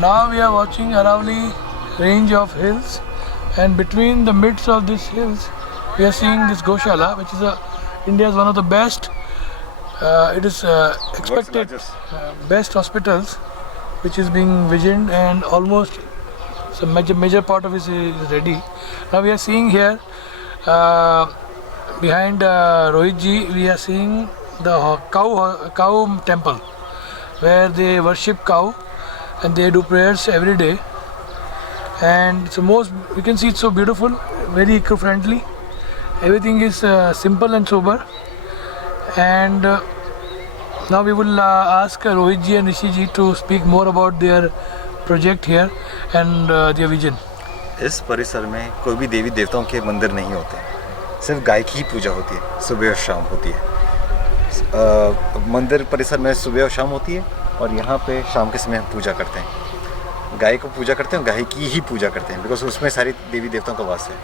Now we are watching Aravalli range of hills, and between the midst of these hills we are seeing this Goshala, which is India's one of the best, it is expected best hospitals, which is being visioned, and almost some major part of it is ready. Now we are seeing here behind Rohit ji, we are seeing the cow temple where they worship cow and they do prayers every day, and so you can see it's so beautiful, very eco-friendly. Everything is simple and sober. And now we will ask Rohit ji and Rishi ji to speak more about their project here and their vision. इस परिसर में कोई भी देवी देवताओं के मंदिर नहीं होते, सिर्फ गाय की ही पूजा होती है, सुबह और शाम होती है। मंदिर परिसर में सुबह और शाम होती है, और यहाँ पे शाम के समय हम पूजा करते हैं, गाय को पूजा करते हैं, गाय की ही पूजा करते हैं, बिकॉज उसमें सारी देवी देवताओं का वास है।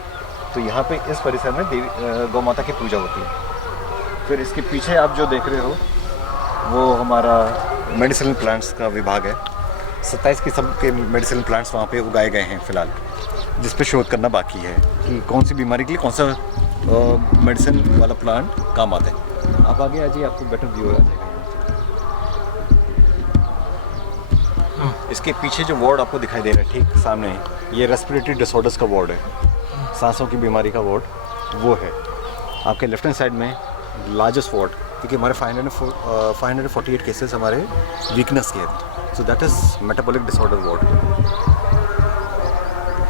तो यहाँ पे इस परिसर में देवी गौ माता की पूजा होती है। फिर इसके पीछे आप जो देख रहे हो वो हमारा मेडिसिनल प्लांट्स का विभाग है। 27 किस्म के मेडिसिनल प्लांट्स वहाँ पे उगाए गए हैं फ़िलहाल, जिस पे शोध करना बाकी है कि कौन सी बीमारी के लिए कौन सा मेडिसिन वाला प्लांट काम आता है। आप आगे आ जाइए, आपको बेटर व्यू आ जाएगा। इसके पीछे जो वार्ड आपको दिखाई दे रहा है ठीक सामने, ये रेस्पिरेटरी डिसऑर्डर्स का वार्ड है, सांसों की बीमारी का वार्ड वो है। आपके लेफ्ट हैंड साइड में लार्जेस्ट वार्ड क्योंकि हमारे 548 केसेस हमारे वीकनेस के हैं. So that is metabolic disorder ward.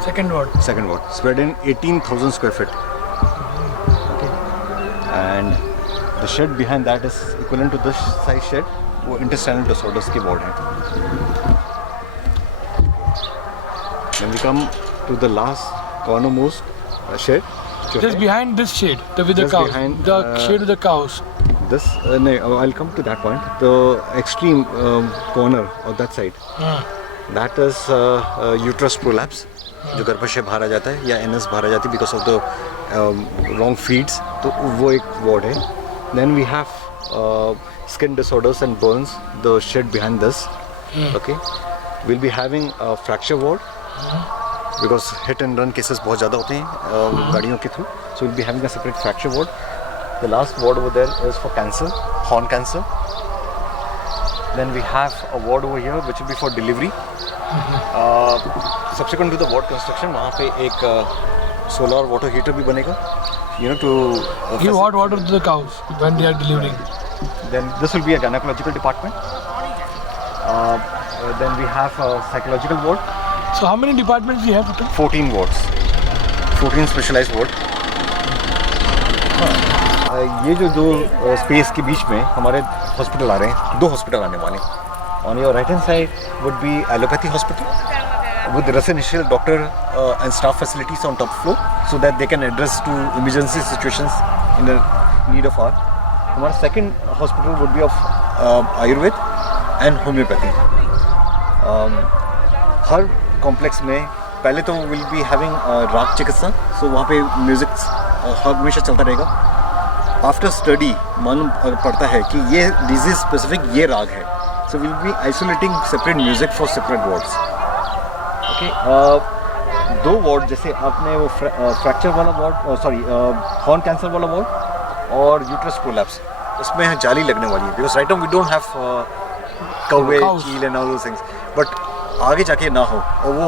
Second ward. Second ward spread in 18,000 square feet. Okay. And the shed behind that is equivalent to this size shed. वो intestinal disorders की ward है. Then we come to the last cornermost shed. Just behind this shade, with the Just cows. behind, The shade with the cows. This, no, I'll come to that point. The extreme corner of that side. That is uterus prolapse. जो गर्भाशय बाहर आ जाता है या NS बाहर आ जाती है because of the wrong feeds. तो वो एक वार्ड है. Then we have skin disorders and burns, the shed behind this. Okay, will be having fracture ward because hit and run cases बहुत ज़्यादा होते हैं गाड़ियों के through. So will be having a separate fracture ward. The last ward over there is for cancer, horn cancer. Then we have a ward over here which will be for delivery. Subsequent to the ward construction वहाँ पे एक solar water heater भी बनेगा, you know, to Give hot water to the cows when they are delivering. Then this will be a gynecological department. Then we have a psychological ward. So how many departments we have total? 14 wards, 14 specialized ward. ये जो दो space के बीच में हमारे hospital आ रहे हैं, दो hospital आने वाले हैं. On your right hand side would be allopathy hospital with residential doctor and staff facilities on top floor so that they can address to emergency situations in the need of hour. हमारा second hospital would be of Ayurved and homeopathy. Her complex में पहले तो will be having राग चिकित्सा, सो वहाँ पे music हमेशा चलता रहेगा. आफ्टर स्टडी मालूम पड़ता है कि ये डिजीज स्पेसिफिक ये राग है, so will be isolating separate music for separate wards. Okay, दो वार्ड जैसे आपने वो फ्रैक्चर वाला वार्ड, सॉरी हॉर्न कैंसर वाला वार्ड और यूट्रस प्रोलैप्स, उसमें जाली लगने वाली है because right now we don't have कौवे, चील and all those things. But आगे जाके ना हो और वो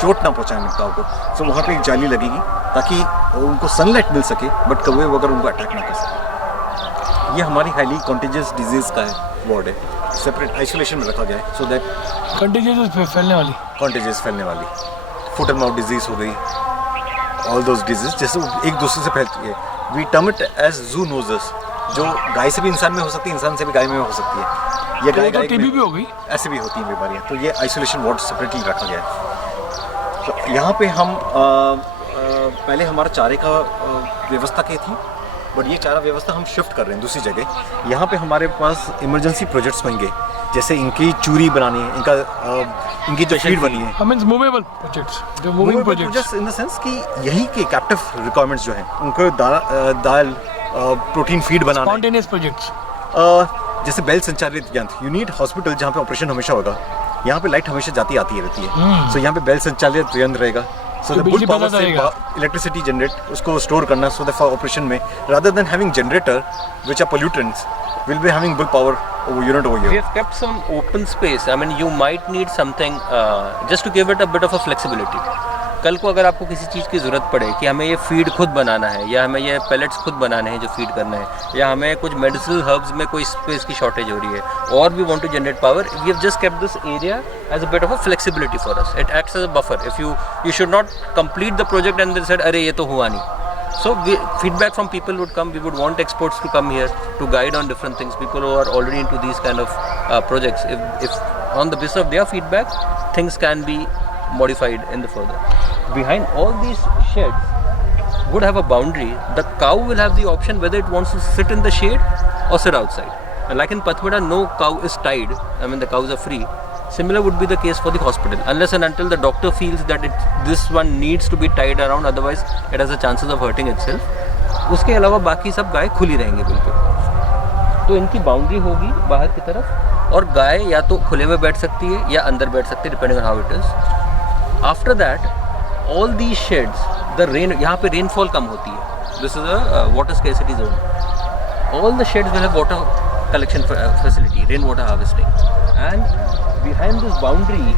चोट ना पहुँचाए काऊ को, सो वहाँ पे एक जाली लगेगी ताकि उनको सनलाइट मिल सके बट कौवे वगैरह उनको अटैक ना कर सके. ये हमारी हाईली कॉन्टेजियस डिजीज़ का है वार्ड है, सेपरेट आइसोलेशन में रखा गया है सो दैट कंटेजियस फैलने वाली, कॉन्टेजियस फैलने वाली फुट एंड माउथ डिजीज़ हो गई, ऑल दोज डिजीज जैसे एक दूसरे से फैलती है. We term it as zoonosis, जो गाय से भी इंसान में हो सकती है, इंसान से भी गाय में हो सकती है. ये गाय गाय टीबी भी हो गई, ऐसे भी होती हैं बीमारियाँ. तो ये आइसोलेशन वार्ड सेपरेटली रखा गया है. तो यहाँ पे हम पहले हमारा चारे का व्यवस्था की थी, बट ये चारा व्यवस्था हम शिफ्ट कर रहे हैं दूसरी जगह. यहाँ पे हमारे पास इमरजेंसी प्रोजेक्ट्स होंगे, जैसे इनकी चूरी बनानी है, इनकी जो फीड बनी है, मींस मूवेबल प्रोजेक्ट्स, जो moving projects in the sense कि यही के कैप्टिव रिक्वायरमेंट्स जो हैं उनको दाल प्रोटीन फीड बनाना, स्पॉन्टेनियस प्रोजेक्ट्स. जैसे बेल संचालित यंत्र, यू नीड हॉस्पिटल जहाँ पे ऑपरेशन हमेशा होगा. यहाँ पे लाइट हमेशा जाती आती रहती है, सो यहाँ पे बेल संचालित यंत्र रहेगा. सो द बुल पावर से इलेक्ट्रिसिटी जनरेट उसको स्टोर करना, सो द फॉर ऑपरेशन में rather than having generator which are pollutants will be having bull power unit over here. We have kept some open space. I mean, you might need something just to give it a bit of a flexibility. कल को अगर आपको किसी चीज़ की ज़रूरत पड़े कि हमें ये फीड खुद बनाना है, या हमें ये पेलेट्स खुद बनाने हैं जो फीड करना है, या हमें कुछ मेडिसिनल हर्ब्स में कोई स्पेस की शॉर्टेज हो रही है, और we want to generate power, we have just kept this area as a bit of a flexibility for us. It acts as a buffer. If you should not complete the project and then said अरे ये तो हुआ नहीं. So feedback from people would come. We would want experts to come here to guide on different things. People who are already into these kind of projects. If on the basis of their feedback, things can be modified in the further. Behind all these sheds would have a boundary. The cow will have the option whether it wants to sit in the shade or sit outside. And like in Pathmada, no cow is tied. I mean the cows are free. Similar would be the case for the hospital, unless and until the doctor feels that this one needs to be tied around, otherwise it has a chances of hurting itself. उसके अलावा बाकी सब गाय खुली रहेंगी बिल्कुल. तो इनकी boundary होगी बाहर की तरफ, और गाय या तो खुले में बैठ सकती है या अंदर बैठ सकती है, depending on how it is. After that all these shades, the rain, यहाँ पे रेनफॉल कम होती है. This is a water scarcity zone. All the shades will have water collection facility, rainwater harvesting, and behind this boundary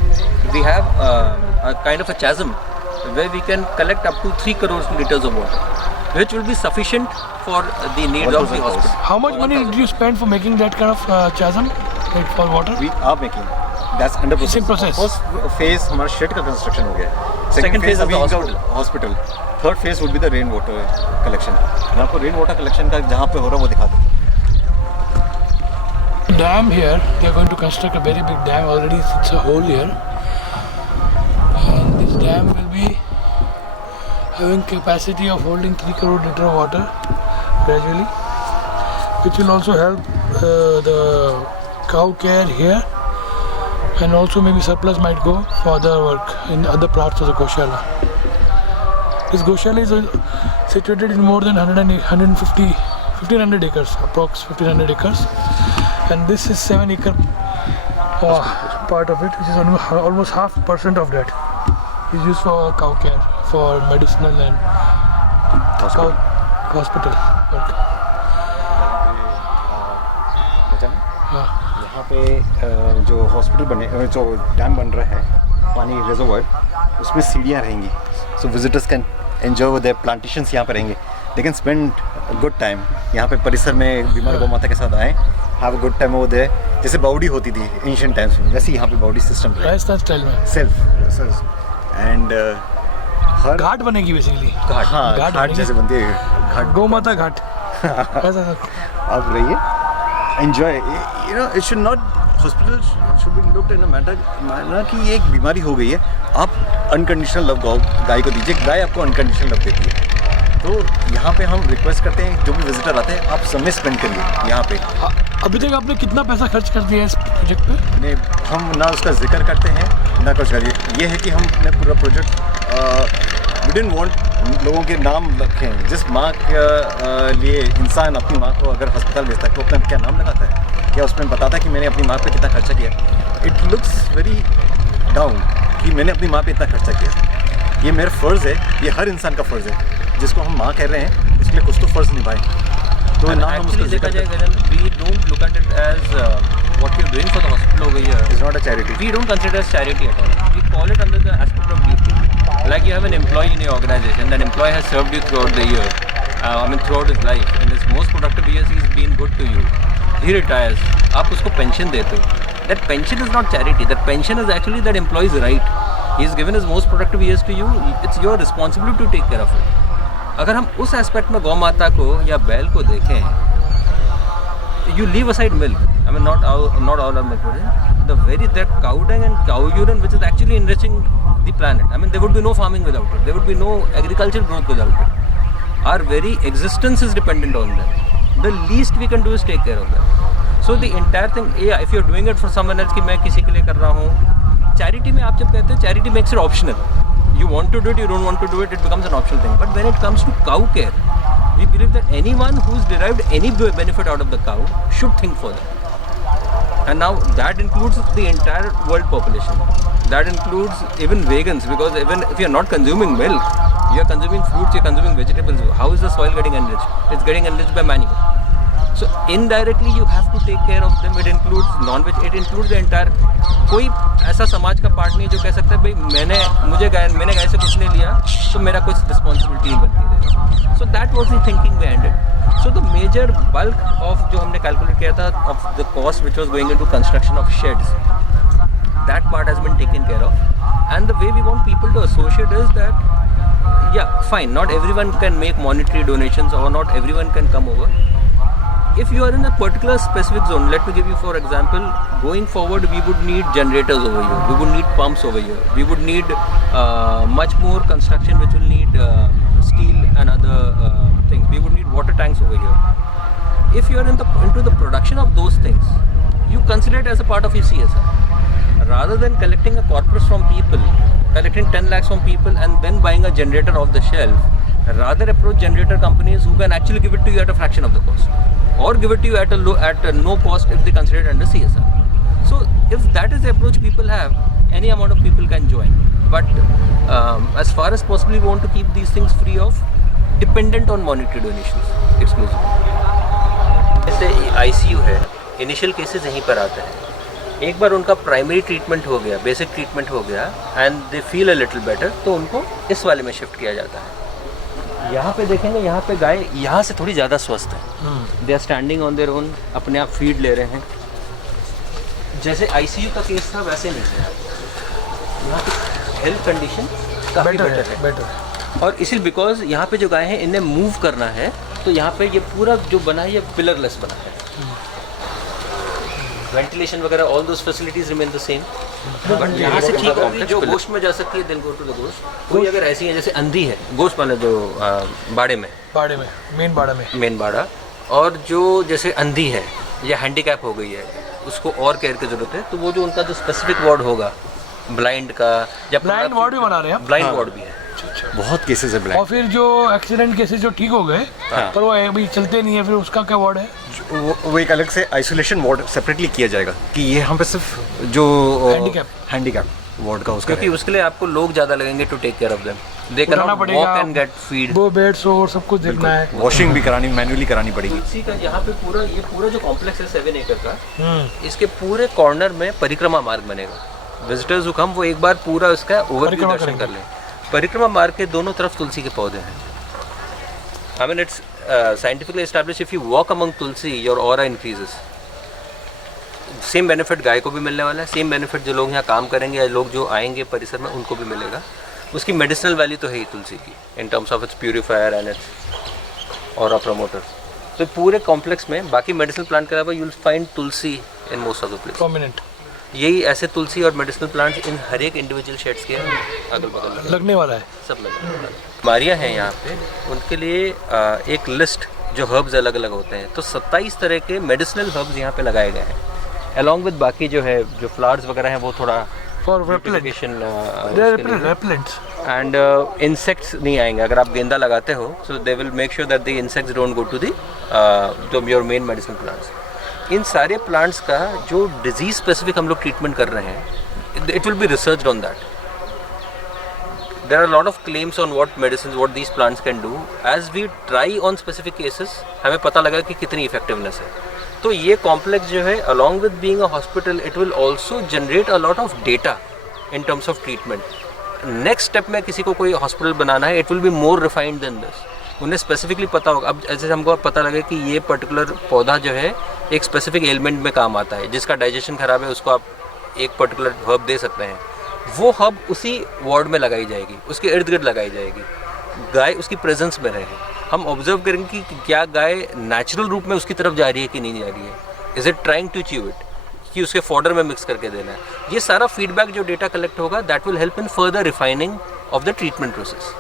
we have a kind of a chasm where we can collect up to 3 crore liters of water. which will be sufficient for the needs of the 1,000 hospital. How much money did you spend for making that kind of chasm, like for water? We are making. That's under process. It's in process. First phase हमारा shade का construction हो गया है. Second phase is अभी the इनका hospital. hospital. Third phase would be the rain water collection. मैं आपको rain water collection का जहाँ पे हो रहा है वो दिखा दूँ. Dam here, they are going to construct a very big dam. Already it's a hole here, and this dam will be having capacity of holding 3 crore liter of water gradually, which will also help the cow care here, and also maybe surplus might go for other work in other parts of the Goshala. This Goshala is situated in more than 150-1,500 acres, approx 1,500 acres, and this is 7 acre part of it, which is almost 0.5% of that is used for cow care, for medicinal and cow hospital work. हाँ. यहाँ पे जो hospital बने जो dam बन रहा है पानी रिजर्वायर उसमें सीढ़ियाँ रहेंगी so visitors can enjoy there plantations यहाँ पे रहेंगे they can spend good time यहाँ पे परिसर में बीमार गौ माता के साथ आए हैव अ गुड टाइम वो दे जैसे बाउडी होती थी एंशिएंट टाइम्स में वैसे यहाँ पे बाउडी सिस्टम राजस्थान स्टाइल में सेल्फ एंड हर घाट बनेगी बेसिकली. हाँ घाट घाट जैसे बनती है घाट गौ माता घाट ऐसा. आप रहिए enjoy you know it should not hospital should be looked in a matter कि ये एक बीमारी हो गई है आप अनकंडीशनल लव गाय को दीजिए गाय आपको अनकंडीशनल लव देती है तो यहाँ पे हम रिक्वेस्ट करते हैं जो भी विजिटर आते हैं आप समय स्पेंड करिए यहाँ पे. अभी तक आपने कितना पैसा खर्च कर दिया इस प्रोजेक्ट पे? नहीं हम ना उसका जिक्र करते हैं ना कुछ करिए ये है कि हम अपने पूरा प्रोजेक्ट वी डिडंट वांट लोगों के नाम रखें जिस माँ के लिए इंसान अपनी माँ को अगर अस्पताल भेजता है तो अपना क्या नाम लगाता है क्या उसमें बताता है कि मैंने अपनी माँ पे कितना खर्चा किया. इट लुक्स वेरी डाउन कि मैंने अपनी माँ पे इतना खर्चा किया. ये मेरा फ़र्ज़ है ये हर इंसान का फ़र्ज़ है जिसको हम माँ कह रहे हैं इसके लिए कुछ तो फ़र्ज़ निभाएं. तो ना हम उसका जिक्र we don't look at it as what you're doing for the hospital over here. It's not a charity. We don't consider it as charity at all. We call it under the aspect of duty. Like you have an employee in your organization, that employee has served you throughout the year, throughout his life. In his most productive years, he's been good to you. He retires. आप उसको pension देते हो. That pension is not charity. That pension is actually that employee's right. He's given his most productive years to you. It's your responsibility to take care of it. अगर हम उस aspect में गौ माता को या बैल को देखें, you leave aside milk. Not all our milk. The very that cow dung and cow urine, which is actually enriching the planet. There would be no farming without it. There would be no agricultural growth without it. Our very existence is dependent on them. The least we can do is take care of them. So the entire thing, yeah, if you're doing it for someone else, कि मैं किसी के लिए कर रहा हूँ, charity में आप जब कहते हैं, charity makes it optional. You want to do it, you don't want to do it, it becomes an optional thing. But when it comes to cow care, we believe that anyone who's derived any benefit out of the cow should think for them. And now that includes the entire world population. That includes even vegans, because even if you're not consuming milk, you're consuming fruits, you're consuming vegetables. How is the soil getting enriched? It's getting enriched by manure. So indirectly you have to take care of them. It includes non-veg, it includes the entire. कोई ऐसा समाज का part नहीं जो कह सकता है भाई मैंने गाय से कुछ नहीं लिया तो मेरा कुछ रिस्पॉन्सिबिलिटी नहीं बनती रहेगी. So that was the thinking behind it. So the major bulk of जो हमने कैलकुलेट किया था of the cost which was going into construction of sheds, that part has been taken care of. And the way we want people to associate is that, yeah, fine, not everyone can make monetary donations or not everyone can come over. If you are in a particular specific zone, let me give you for example, going forward we would need generators over here, we would need pumps over here, we would need much more construction which will need steel and other things, we would need water tanks over here. If you are into the production of those things, you consider it as a part of your CSR. Rather than collecting a corpus from people, collecting 10 lakhs from people and then buying a generator off the shelf, rather approach generator companies who can actually give it to you at a fraction of the cost, or give it to you at no cost if they consider it under CSR. So if that is the approach people have, any amount of people can join. But as far as possible, we want to keep these things free of dependent on monetary donations exclusively. जैसे ICU है, initial cases यहीं पर आते हैं. एक बार उनका primary treatment हो गया, बेसिक ट्रीटमेंट हो गया and they feel a little better, तो उनको इस वाले में शिफ्ट किया जाता है. यहाँ पे देखेंगे, यहाँ पे गाय यहाँ से थोड़ी ज़्यादा स्वस्थ है। They are standing on their own, अपने आप फीड ले रहे हैं। जैसे आईसीयू का केस था वैसे नहीं है यहाँ पे। हेल्थ कंडीशन काफ़ी बेटर है। बेटर। और इसीलिए बिकॉज यहाँ पे जो गाय हैं इन्हें मूव करना है, तो यहाँ पे ये पूरा जो बना है ये पिलरलेस बना है। वेंटिलेशन वगैरह all those facilities remain the same, but यहाँ से ठीक होगी। जो गोश्त में जा सकती है देन गो टू द गोश्त। कोई अगर ऐसी है जैसे अंधी है, गोश्त वाला जो बाड़े में मेन बाड़ा, और जो जैसे अंधी है या हैंडीकैप हो गई है, उसको और केयर की जरूरत है, तो वो जो उनका जो स्पेसिफिक वार्ड होगा ब्लाइंड का, या ब्लाइंड वार्ड भी बना रहे हैं, ब्लाइंड वार्ड भी है। बहुत केसेस है ब्लाइंड। और फिर जो एक्सीडेंट केसेस जो ठीक हो गए पर वो अभी चलते नहीं है, फिर उसका क्या वार्ड है? वो एक अलग से आइसोलेशन वार्ड सेपरेटली किया जाएगा कि ये यहाँ पे सिर्फ जो हैंडीकैप वार्ड का उसका, क्योंकि उसके लिए आपको लोग ज़्यादा लगेंगे to take care of them. They can not walk and get feed, वो बेड्स और सब कुछ देखना है, वॉशिंग भी करानी, मैन्युअली करानी पड़ेगी। इसी का यहाँ पे ये पूरा जो कॉम्प्लेक्स है 7 एकड़ का, इसके पूरे कॉर्नर में परिक्रमा मार्ग बनेगा। विजिटर्स हु कम वो एक बार पूरा उसका ओवरव्यू दर्शन कर लें। परिक्रमा मार्ग के दोनों तरफ तुलसी के पौधे हैं। I mean it's scientifically establish, if you walk among tulsi your aura increases. Same benefit गाय को भी मिलने वाला है, सेम बेनिफिट जो लोग यहाँ काम करेंगे या लोग जो आएंगे परिसर में उनको भी मिलेगा। उसकी मेडिसिनल वैल्यू तो है ही तुलसी की, इन terms of it's purifier and it's aura promoter. तो पूरे कॉम्प्लेक्स में बाकी मेडिसिनल प्लांट के अलावा you will find Tulsi in most of the place. Prominent यही ऐसे तुलसी और मेडिसिनल प्लांट्स इन हर एक इंडिविजुअल शेड्स के अगल बगल लगने वाला है, सब लगने वाला है। बीमारियाँ हैं यहाँ पे, उनके लिए एक लिस्ट जो हर्ब्स अलग अलग होते हैं, तो 27 तरह के मेडिसिनल हर्ब्स यहाँ पे लगाए गए हैं, अलॉन्ग विद बाकी जो है जो फ्लावर्स वगैरह हैं वो थोड़ा फॉर रेपेलेंट एंड इंसेक्ट्स नहीं आएंगे। अगर आप गेंदा लगाते हो so they will make sure that the insects don't go to the your main medicinal plants. इन सारे प्लांट्स का जो डिजीज स्पेसिफिक हम लोग ट्रीटमेंट कर रहे हैं, it will be researched on that. There are a lot of claims on what medicines, what these plants can do. As we try on specific cases, हमें पता लगा कि कितनी effectiveness है। तो ये complex जो है, along with being a hospital, it will also generate a lot of data in terms of treatment. Next step में किसी को कोई hospital बनाना है, it will be more refined than this. उन्हें specifically पता होगा। अब जैसे हमको पता लगे कि ये particular पौधा जो है एक specific ailment में काम आता है, जिसका digestion खराब है उसको आप एक particular herb दे सकते हैं। वो हब उसी वार्ड में लगाई जाएगी, उसके इर्द गिर्द लगाई जाएगी, गाय उसकी प्रेजेंस में रहे। हम ऑब्जर्व करेंगे कि क्या गाय नेचुरल रूप में उसकी तरफ जा रही है कि नहीं जा रही है, is it trying to chew it, कि उसके फॉडर में मिक्स करके देना है। ये सारा फीडबैक जो डेटा कलेक्ट होगा that will help in further refining of the treatment process.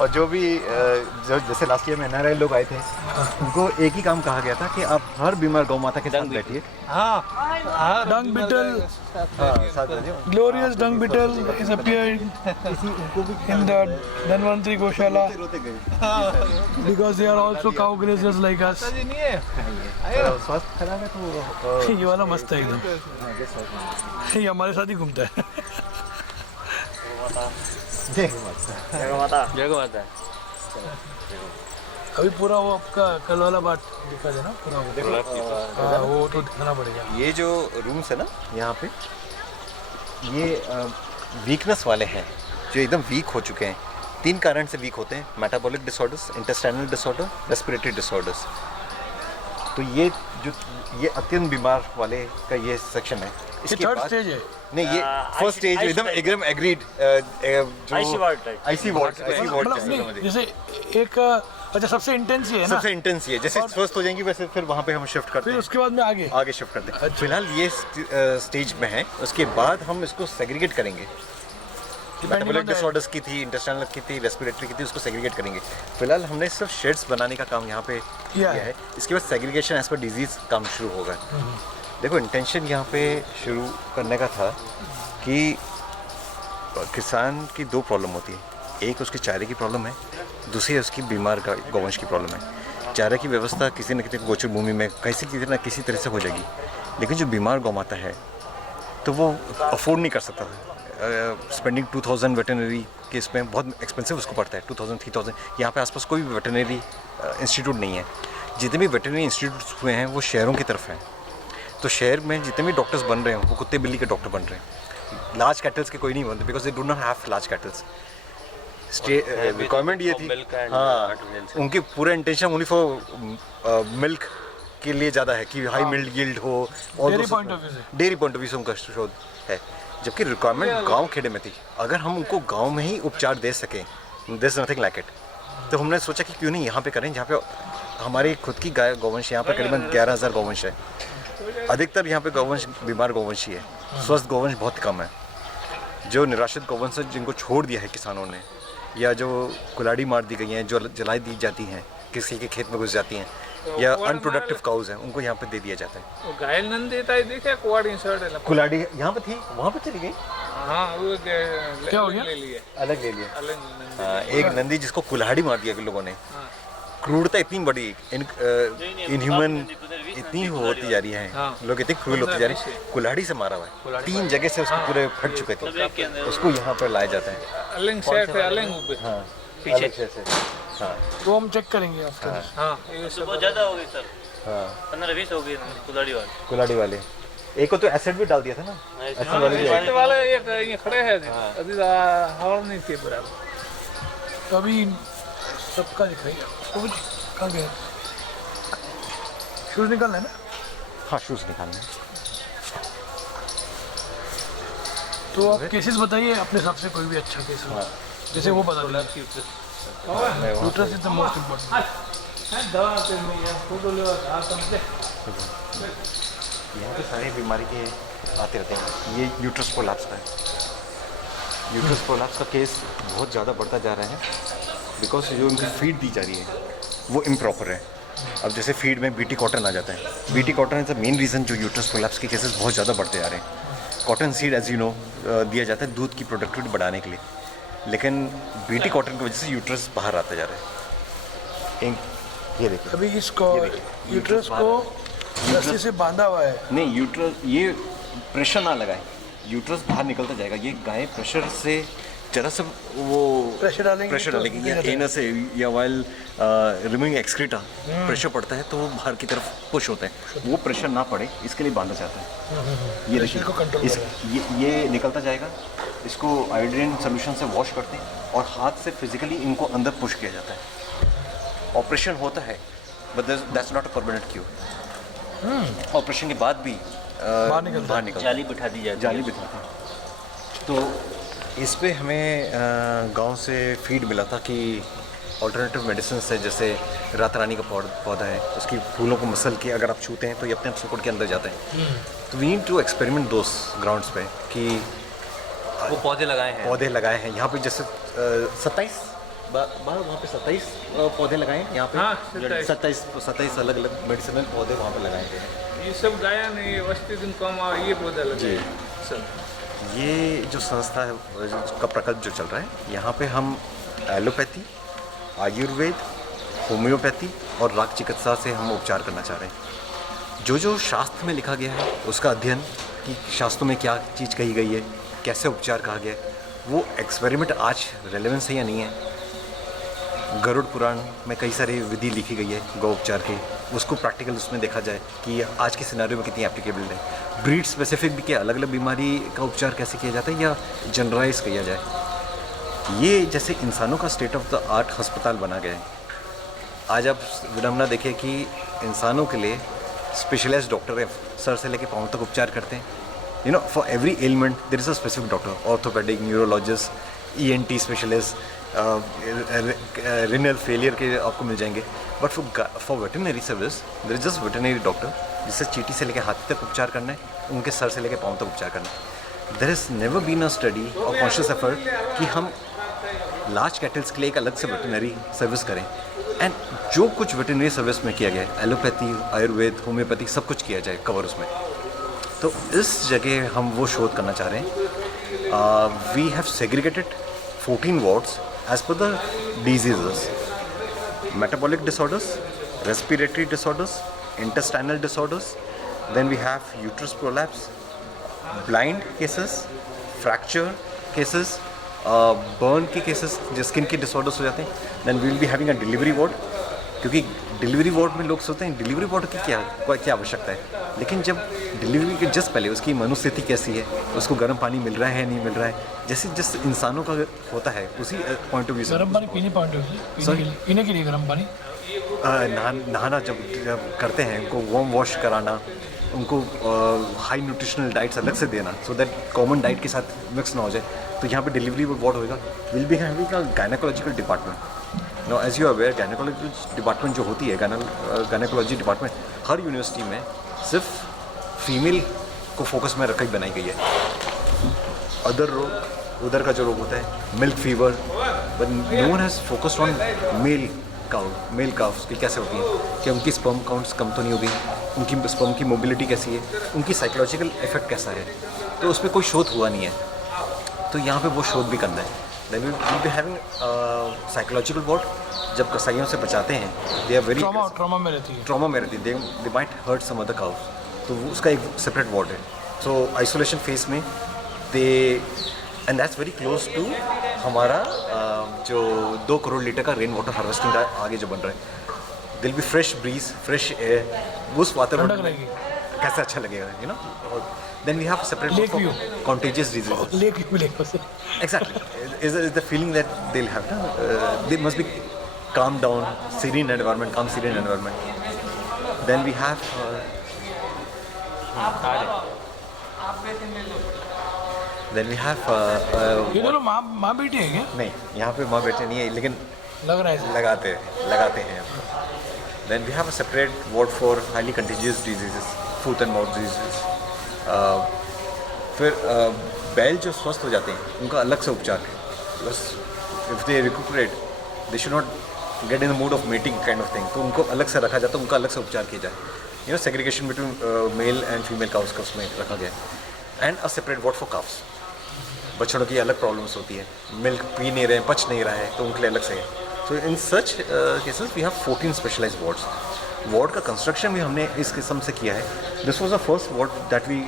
और जो भी जैसे लास्ट ईयर में NRI लोग आए थे, उनको एक ही काम कहा गया था कि आप हर बीमार गौ माता के साथ बैठिए। Dung beetle, glorious dung beetle is appeared in the Dhanvantri Goshala because they are also cow grazers like us. स्वास्थ्य खराब है तो ये वाला मस्त है एकदम, ये हमारे साथ ही घूमता है। जय माता। अभी पूरा वो आपका कल वाला बात दिखा देना पूरा, हाँ वो तो दिखाना पड़ेगा। ये जो रूम्स है ना यहाँ पे, ये वीकनेस वाले हैं, जो एकदम वीक हो चुके हैं। 3 कारण से वीक होते हैं: metabolic disorders, intestinal disorder, respiratory disorders. तो ये अत्यंत बीमार वाले का ये सेक्शन है। इसके थर्ड स्टेज है नहीं, ये फर्स्ट स्टेज एकदम एग्रीड आईसी वार्ड जैसे एक अच्छा सबसे इंटेंस ही है ना, सबसे इंटेंस ये जैसे स्वस्थ हो जाएंगी वैसे फिर वहाँ पे हम शिफ्ट करते फिर हैं, उसके बाद में आगे शिफ्ट करते हैं। फिलहाल ये स्टेज में है, उसके बाद हम इसको सेग्रीगेट करेंगे। मेटाबॉलिक डिसऑर्डर्स की थी, इंटेस्टाइनल की थी, रेस्पिरेटरी की थी, उसको सेग्रीगेट करेंगे। फिलहाल हमने सिर्फ शेड्स बनाने का काम यहाँ पे किया है। इसके बाद सेग्रीगेशन एज पर डिजीज काम शुरू होगा। देखो, इंटेंशन यहाँ पे शुरू करने का था कि किसान की 2 प्रॉब्लम होती है, एक उसके चारे की प्रॉब्लम है, दूसरी उसकी बीमार गौवंश की प्रॉब्लम है। चारे की व्यवस्था किसी न किसी गोचर भूमि में किसी तरह से हो जाएगी, लेकिन जो बीमार गौ माता है तो वो अफोर्ड नहीं कर सकता। स्पेंडिंग 2000 वेटरनरी के इसमें बहुत एक्सपेंसिव उसको पड़ता है, 2000-3000। यहाँ पे आसपास कोई भी वेटरनरी इंस्टीट्यूट नहीं है। जितने भी वेटरनरी इंस्टीट्यूट्स हुए हैं वो शहरों की तरफ हैं। तो शहर में जितने भी डॉक्टर्स बन रहे हैं वो कुत्ते बिल्ली के डॉक्टर बन रहे हैं। लार्ज कैटल्स के कोई नहीं बनते because they do not have large kettles. Requirement ये थी, हाँ, उनकी पूरा इंटेंशन ओनली फॉर मिल्क के लिए ज़्यादा है कि हाई मिल्क यील्ड हो, और डेयरी पॉइंट ऑफ व्यू से, डेयरी पॉइंट ऑफ व्यू से उनका शोध है। जबकि रिक्वायरमेंट गांव खेड़े में थी, अगर हम उनको गांव में ही उपचार दे सकें, this is nothing like it. तो हमने सोचा कि क्यों नहीं यहाँ पे करें, जहाँ पे हमारी खुद की गाय गौवंश, यहाँ पे करीबन 11,000 गौवंश है। अधिकतर यहाँ पे गौवंश बीमार गौवंश ही है, स्वस्थ गौवंश बहुत कम है। जो निराश्रित गौवंश है, जिनको छोड़ दिया है किसानों ने, या जो कुल्हाड़ी मार दी गई हैं, जो जलाई दी जाती हैं, किसी के खेत में घुस जाती हैं, या अनप्रोडक्टिव काउज हैं, उनको यहाँ पे दे दिया जाता है। घायल नंदी था देखे कुआड़ी इंसर्ट कुल्हाड़ी यहाँ पे थी, वहाँ पे चली गई। हाँ वो क्या हो गया? ले लिए अलग ले लिया। अलग नंदी। हाँ, एक नंदी जिसको कुल्हाड़ी मार दिया लोगों ने। क्रूरता इतनी बड़ी, इनह्यूमन इतनी होती जा रही है, लोग इतने क्रूर होते जा रहे हैं। कुल्हाड़ी से मारा हुआ है, 3 जगह से उसको पूरे फट चुके थे, उसको यहाँ पर लाया जाता है। अलग सेट है, अलग हाँ, पीछे से हाँ तो हम चेक करेंगे आफ्टर। हाँ ये सब बहुत ज़्यादा हो गई सर, हाँ 15-20 हो गई कुल्हाड़ी वाली। कुल्हाड़ी वाले एक को तो एसिड भी डाल दिया था ना, एसिड वाले भी सेट वाले एक ये खड़े हैं अभी हवा नहीं थी बराबर। तो अभी सबका दिखाइए, तो कहाँ गया? शूज निकालना है ना? हाँ, शूज़ निकालने। तो आप केसेस बताइए अपने हिसाब से, कोई भी अच्छा केस हो, जैसे वो बता दीजिए। Uterus is the most important. दवा पे में ये फोटो ले आ समझे। यहाँ पे सारी बीमारी के आते रहते हैं। ये यूट्रस प्रोलैप्स का है। यूट्रस प्रोलैप्स का केस बहुत ज़्यादा बढ़ता जा रहा है बिकॉज जो उनकी फीड दी जा रही है वो इम्प्रॉपर है। अब जैसे फीड में बीटी कॉटन आ जाता है, BT cotton is the main reason जो यूट्रस प्रोलैप्स के केसेस बहुत ज़्यादा बढ़ते जा रहे हैं। Cotton seed as you know दिया जाता है दूध की प्रोडक्टिविटी बढ़ाने के लिए, लेकिन बीटी कॉटन की वजह से यूट्रस बाहर आता जा रहा है। ये देखिए, अभी इसको यूट्रस को रस्सी से बांधा हुआ है। नहीं, यूट्रस ये प्रेशर ना लगाए, यूट्रस बाहर निकलता जाएगा। ये गाय प्रेशर से जरा सा वो प्रेशर डालेंगे या एनस से या वाइल रिमूविंग एक्सक्रीटा प्रेशर पड़ता है तो वो बाहर की तरफ पुश होता है। वो प्रेशर ना पड़े इसके लिए बांधा जाता है। ये प्रेशर को कंट्रोल देखिए, ये निकलता जाएगा, इसको आयोडीन सोल्यूशन से वॉश करते हैं और हाथ से फिजिकली इनको अंदर पुश किया जाता है। ऑपरेशन होता है but that's not a permanent cure. Operation के बाद भी बाहर निकलता जाली बिठा दी जाती है। जाली बिठाते हैं। तो इस पे हमें गांव से फीड मिला था कि ऑल्टरनेटिव मेडिसिन है, जैसे रात रानी का पौधा है, उसकी फूलों को मसल के अगर आप छूते हैं तो ये अपने आप सिकुड़ के अंदर जाते हैं। तो we need to experiment those grounds पे कि वो पौधे लगाए हैं यहाँ पे जैसे 27 वहाँ पे 27 पौधे लगाए हैं यहाँ पे। हाँ, 27 अलग अलग मेडिसिनल पौधे वहाँ पे लगाए गए हैं। ये सब गाया नहीं वस्ती दिन कम आ ये पौधा लगे सब। ये जो संस्था है उसका प्रकल्प जो चल रहा है, यहाँ पे हम एलोपैथी, आयुर्वेद, होम्योपैथी और राग चिकित्सा से हम उपचार करना चाह रहे हैं। जो जो शास्त्र में लिखा गया है उसका अध्ययन कि शास्त्रों में क्या चीज़ कही गई है, कैसे उपचार कहा गया है, वो एक्सपेरिमेंट आज रेलेवेंस है या नहीं है। गरुड़ पुराण में कई सारी विधि लिखी गई है गौ उपचार की, उसको प्रैक्टिकल उसमें देखा जाए कि आज के सिनेरियो में कितनी एप्लीकेबल है। ब्रीड स्पेसिफिक भी क्या अलग अलग बीमारी का उपचार कैसे किया जाता है या जनरलाइज किया जाए। ये जैसे इंसानों का स्टेट ऑफ द आर्ट अस्पताल बना गया है। आज आप विडम्बना देखिए कि इंसानों के लिए स्पेशलाइज्ड डॉक्टर है, सर से लेके पाँव तक उपचार करते हैं। You know, for every element there is a specific doctor, orthopaedic, neurologist, ENT specialist, renal failure के आपको मिल जाएंगे। But for veterinary service there is just veterinary doctor, जिससे चींटी से लेकर हाथी तक उपचार करना है, उनके सर से लेकर पाँव तक उपचार करना है। There is never been a study और कॉन्शियस एफर्ट कि हम लार्ज कैटल्स के लिए एक अलग से वेटरनरी सर्विस करें। एंड जो कुछ वेटरनरी सर्विस में किया गया है, एलोपैथी, आयुर्वेद, होम्योपैथी, सब कुछ किया जाए कवर उसमें। तो इस जगह हम वो शोध करना चाह रहे हैं। We have segregated 14 wards as per the diseases: metabolic disorders, respiratory disorders, intestinal disorders, then we have uterus prolapse, blind cases, fracture cases, burn के cases, जो skin के disorders हो जाते हैं। then we will be having a delivery ward क्योंकि delivery ward में लोग सोचते हैं डिलीवरी वार्ड की क्या आवश्यकता है, लेकिन जब डिलीवरी के जस्ट पहले उसकी मनोस्थिति कैसी है, उसको गर्म पानी मिल रहा है नहीं मिल रहा है, जैसे जिस इंसानों का होता है उसी पॉइंट ऑफ व्यू से गर्म पानी पीने पॉइंट पीने के लिए गर्म पानी नहाना जब करते हैं उनको वार्म वॉश कराना, उनको हाई न्यूट्रिशनल डाइट्स अलग से देना सो दैट कॉमन डाइट के साथ मिक्स ना हो जाए। तो यहाँ पे डिलीवरी वार्ड होएगा, will be having a gynaecological department. No as you aware gynaecology department जो होती है गायनेकोलॉजी डिपार्टमेंट हर यूनिवर्सिटी में सिर्फ फीमेल को फोकस में रखकर बनाई गई है। अदर रोग उधर का जो रोग होता है milk fever, but no one has focused on male cows की कैसे होती हैं, कि उनकी स्पर्म काउंट्स कम तो नहीं होगी, उनकी स्पर्म की मोबिलिटी कैसी है, उनकी साइकोलॉजिकल इफेक्ट कैसा है, तो उस पर कोई शोध हुआ नहीं है। तो यहाँ पे वो शोध भी करना है। Then we will be having psychological ward. जब कसाईयों से बचाते हैं दे आर वेरी ट्रॉमा में रहती है, they might hurt some other cows, तो वो उसका एक सेपरेट वार्ड है। सो आइसोलेशन फेज में they and that's very close to हमारा जो 2 करोड़ लीटर का रेन वाटर हार्वेस्टिंग का आगे जो बन रहा है। There'll be fresh breeze, fresh air, उस वातावरण में कैसे अच्छा लगेगा, you know. Then we have separate for contagious diseases. Exactly. Is the feeling that they'll have? They must be calm down, serene environment, calm, serene environment. Then we have. Then we have. ये दोनों माँ बेटी है क्या? नहीं, यहाँ पे माँ बेटे नहीं है, लेकिन लग रहा है लगाते हैं। Then we have a separate ward for highly contagious diseases, foot and mouth diseases. फिर बैल जो स्वस्थ हो जाते हैं उनका अलग से उपचार है, बस if they recuperate they should not get in the mood of meeting kind of thing, तो उनको अलग से रखा जाता है, उनका अलग से उपचार किया जाए। You know segregation between male and female cows का उसमें रखा गया है। And a separate ward for cows. बच्चों की अलग प्रॉब्लम्स होती है, मिल्क पी नहीं रहे हैं, पच नहीं रहा है, तो उनके लिए अलग से है। So in such cases we have 14 specialised wards. Ward का कंस्ट्रक्शन भी हमने इस किस्म से किया है। This was the first ward that we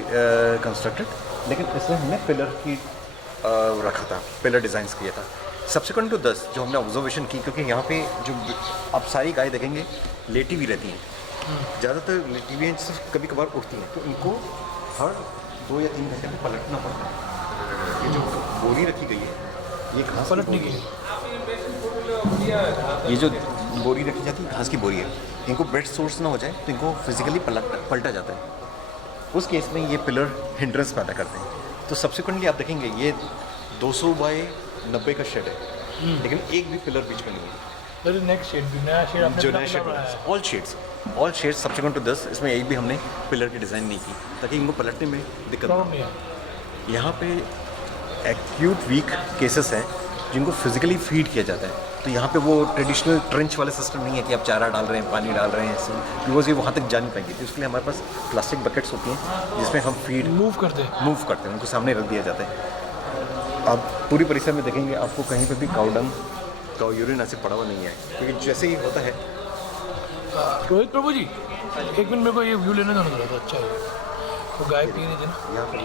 constructed, लेकिन इसमें हमने पिलर की रखा था, पिलर डिज़ाइंस किया था। सब्सिक्वेंट टू 10 जो हमने ऑब्जर्वेशन की, क्योंकि यहाँ पे जो आप सारी गाय देखेंगे लेटी हुई रहती हैं, ज़्यादातर लेटी हुई हैं, कभी कभार उठती हैं, तो इनको हर 2 या 3 घंटे में पलटना पड़ता है। ये जो बोरी रखी गई है ये घास पलटने के लिए, ये जो बोरी रखी जाती है घास की बोरी है, इनको ब्रेड सोर्स ना हो जाए तो इनको फिजिकली पलटा जाता है। उस केस में ये पिलर हिंड्रेंस पैदा करते हैं। तो सब्सिक्वेंटली आप देखेंगे ये 200 बाय 90 का शेड है, लेकिन एक भी पिलर बीच में नहीं है। नेक्स्ट शेड भी नया शेड आपने जो अपना नया शेड बनाया है। ऑल शेड्स सब्सिक्वेंट टू 10, इसमें एक भी हमने पिलर की डिज़ाइन नहीं की ताकि इनको पलटने में दिक्कत प्रॉब्लम नहीं नहीं है। यहाँ पे एक्यूट वीक केसेस हैं जिनको फिजिकली फीड किया जाता है, तो यहाँ पे वो ट्रेडिशनल ट्रेंच वाला सिस्टम नहीं है कि आप चारा डाल रहे हैं, पानी डाल रहे हैं, बिकॉज ये वहाँ तक जा नहीं पाएंगे। तो उसके लिए हमारे पास प्लास्टिक बकेट्स होती हैं जिसमें हम फीड मूव करते हैं, उनको सामने रख दिया जाता है। आप पूरी परिसर में देखेंगे आपको कहीं पे भी काऊ डंग, काऊ यूरिन ऐसे पड़ा हुआ नहीं है, क्योंकि जैसे ही होता है। रोहित प्रभु जी एक मिनट मेरे को ये व्यू लेने दो ना, तो अच्छा है। वो गाय पी रही थी ना, यहाँ पर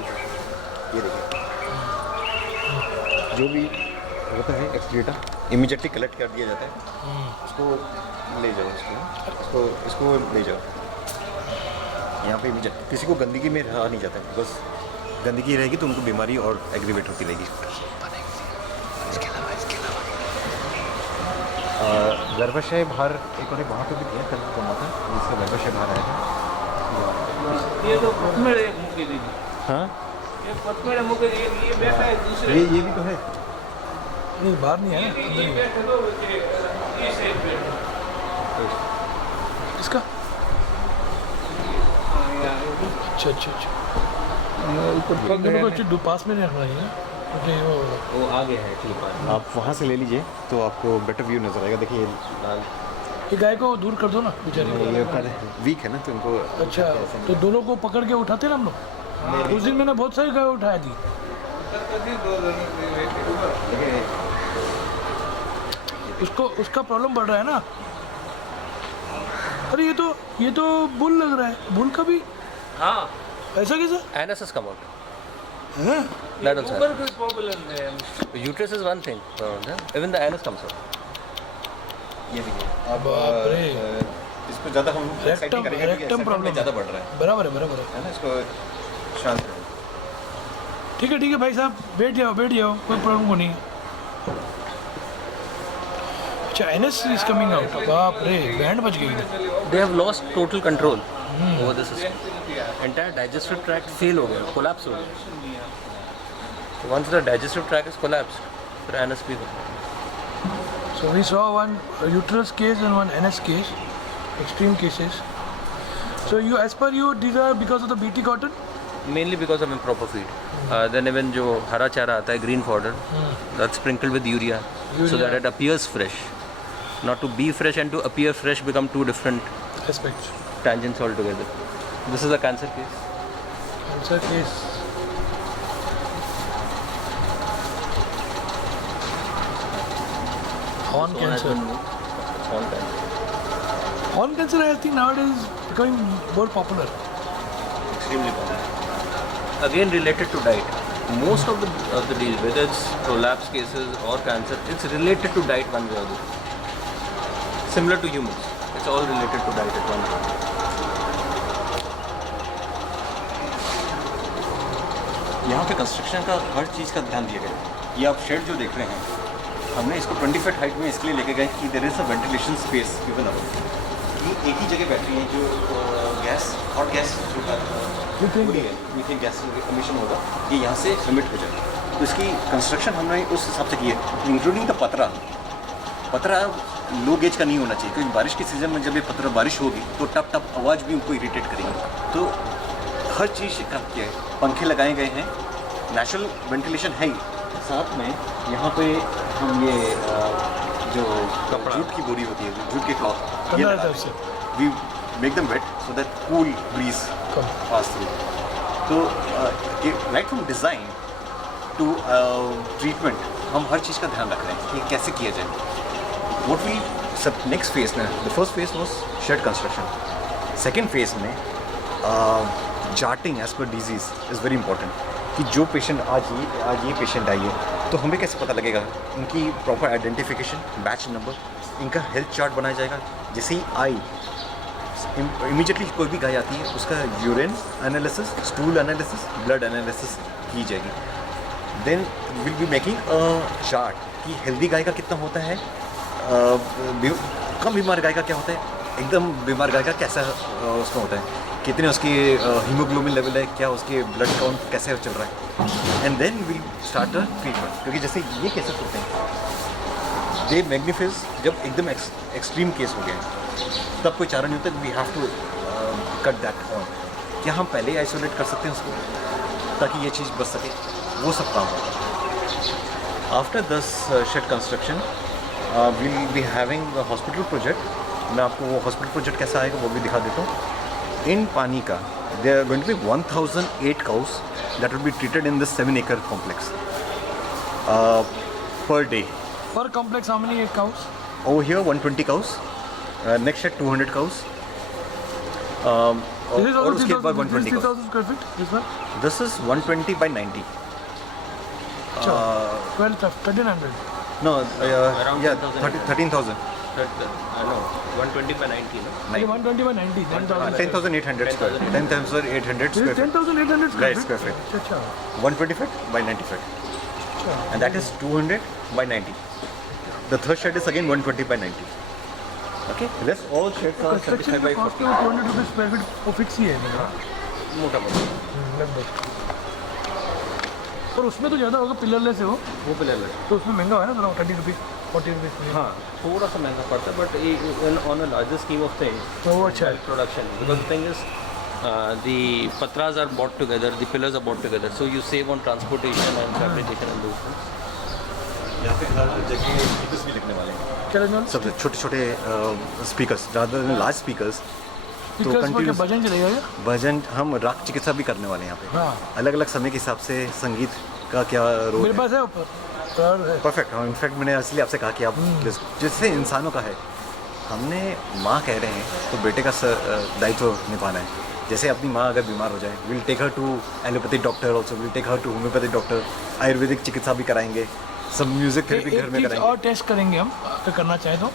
ये देखिए जो भी होता है एक्सक्रीटा इमीडिएटली कलेक्ट कर दिया जाता है। उसको ले जाओ, इसको ले जाओ यहाँ पे इमीडिएट। किसी को गंदगी में रहा नहीं जाता, बस गंदगी रहेगी तो उनको बीमारी और एग्रीवेट होती रहेगी। गर्भाशय बाहर एक और वहाँ पे भी दिया कल जमा था, जिसका गर्भाशय बाहर आया था। ये तो पथमेड़ एक मुके दीजिए। हाँ ये पथमेड़ मुके ये बैठा है दूसरे। ये भी तो है, नहीं बाहर नहीं है ना, अंदर ही है। बैठे दो ये साइड पे इसका अच्छा मेरे को अच्छे पास में नहीं रखना है क्योंकि वो आगे है एक्चुअली पास। आप वहाँ से ले लीजिए तो आपको बेटर व्यू नज़र आएगा। देखिए लाल ये गाय को दूर कर दो ना बेचारी को। ये वीक है ना, तो इनको अच्छा तो दोनों को पकड़ के उठाते ना हम लोग। उस दिन मैंने बहुत सारी गाय उठाई थी। उसका प्रॉब्लम बढ़ रहा है ना। अरे ये तो बुल लग रहा है, बुल का भी हाँ ऐसा कैसा? Anus has come out. हाँ? That also ऊपर कोई प्रॉब्लम है। happens. Uterus is one thing, even the anus comes out. ये देखिए अब बाप रे। इस पर ज़्यादा हम रेक्टम रेक्टम प्रॉब्लम ज़्यादा बढ़ रहा बराबर है है ना, इसको शांत करो। ठीक है भाई साहब, बैठ जाओ कोई प्रॉब्लम को नहीं। अच्छा NS इज कमिंग आउट, बाप रे बैंड बज गई। They have lost total control over the system, entire digestive tract fail हो गया, कोलैप्स हो गया। Once the digestive tract is collapsed, फिर एनएस भी So we saw one uterus case and one NS case, extreme cases. So you, as per you, these are because of the BT cotton? mainly because of improper feed. Then even जो हरा चारा आता है, green fodder, that's sprinkled with urea, so that it appears fresh. Not to be fresh and to appear fresh become two different Aspects. tangents altogether. This is a cancer case. Cancer case. Horn cancer. Horn cancer. Horn cancer, I think nowadays becoming more popular. Extremely common. Again related to diet. Most of the disease, whether it's prolapse cases or cancer, it's related to diet one way or the other. Similar to humans, it's all related to diet at one point. यहाँ पे construction का हर चीज़ का ध्यान दिया गया है। ये आप शेड जो देख रहे हैं, हमने इसको 20 फीट हाइट में इसलिए लेके गए कि there is a ventilation space given up, कि एक ही जगह बैटरी है जो गैस हॉट गैस जो मीथेन गैस एमिशन होगा, ये यहाँ से एमिट हो जाएगा। तो इसकी कंस्ट्रक्शन हमने उस हिसाब से की है, इंक्लूडिंग द पतरा लो गेज का नहीं होना चाहिए, क्योंकि बारिश के सीज़न में जब ये पतरा बारिश होगी तो टप टप आवाज़ भी उनको इरिटेट करेगी। तो हर चीज़ काम किया है, पंखे लगाए गए हैं, नेचुरल वेंटिलेशन है ही, साथ में यहाँ पे हम ये जो कपड़ा जूट की बोरी होती है, जूट के क्लॉथ, ये we make them wet so that cool breeze pass through. तो right from design to treatment हम हर चीज़ का ध्यान रख रहे हैं कि कैसे किया जाए। व्हाट वी सब नेक्स्ट फेज में, the first phase was shade construction, second phase में charting as per disease is very important, कि जो पेशेंट आज ये पेशेंट आई है तो हमें कैसे पता लगेगा, इनकी प्रॉपर आइडेंटिफिकेशन, बैच नंबर, इनका हेल्थ चार्ट बनाया जाएगा। जैसे ही आई इमीडिएटली कोई भी गाय आती है उसका urine analysis, stool analysis, blood analysis की जाएगी। Then will be making a chart कि हेल्दी गाय का कितना होता है, कम बीमार गाय का क्या होता है, एकदम बीमार गाय का कैसा उसका होता है, कितने उसकी हीमोग्लोबिन लेवल है, क्या उसके ब्लड काउंट कैसे चल रहा है। And then will start a treatment, क्योंकि जैसे ये केसेस होते हैं दे मैग्नीफाइज, जब एकदम एक्सट्रीम केस हो गए तब कोई चारा नहीं होता, we have to cut that on. क्या हम पहले आइसोलेट कर सकते हैं उसको ताकि ये चीज़ बच सके, वो सब काम होगा। After this shed construction will be having a hospital project. मैं आपको वो हॉस्पिटल प्रोजेक्ट कैसा आएगा वो भी दिखा देता हूँ। In Panika, there are going to be 1,008 cows that will be treated in this 7-acre complex per day. Per complex, how many cows? Over here, 120 cows. Next shed, 200 cows. This is और also उसके बाद 120 cows. 3,000 square feet. This one? This is 120 by 90. 1,300. No, Around yeah, 13,000. No, 120 by 90, no? 120 by 90. 10,000. 10,800 square. 10,800 This square is feet. 10,800 square Right, feet. square feet. अच्छा 120 feet by 90 feet. अच्छा। And that is 200 by 90. The third shed is again 120 by 90. Okay, rest all sheds are construction 75 by का cost 40. 200 रुपये square feet वो fix ही है मेरा मोटा मोटा लगभग। और उसमें तो ज़्यादा होगा, पिलरलेस है वो, वो पिलर लगे। तो उसमें महंगा है ना थोड़ा, 30 रुपीज़ 40 रुपीज़। हाँ, थोड़ा सा महंगा पड़ता है, but on a larger scheme of things तो वो अच्छा है। production, because the thing is the patras are bought together, the pillars are bought together, so you save on transportation and fabrication and those things. यहाँ पे हर जगह speakers भी लगने वाले हैं। क्या लगना सब छोटे छोटे स्पीकर्स, ज़्यादा लार्ज स्पीकर्स। तो स्पीकर्स पर क्या कंटिन्यूस भजन चलेगा क्या? भजन, हम राग चिकित्सा भी करने वाले हैं यहाँ पे। हाँ। अलग अलग समय के हिसाब से संगीत का क्या रोल मेरे है। पास है ऊपर प्रार है। परफेक्ट। हाँ, इनफैक्ट मैंने इसलिए आपसे कहा कि आप जैसे इंसानों का है, हमने माँ कह रहे हैं तो बेटे का दायित्व निभाना है। जैसे अपनी माँ अगर बीमार हो जाए, will take her to allopathic doctor, also will take her to homeopathic doctor, Ayurvedic चिकित्सा भी कराएंगे, सब म्यूजिक थेरेपी घर में एक चीज़ कराएंगे। और टेस्ट करेंगे हम, अगर करना चाहें तो,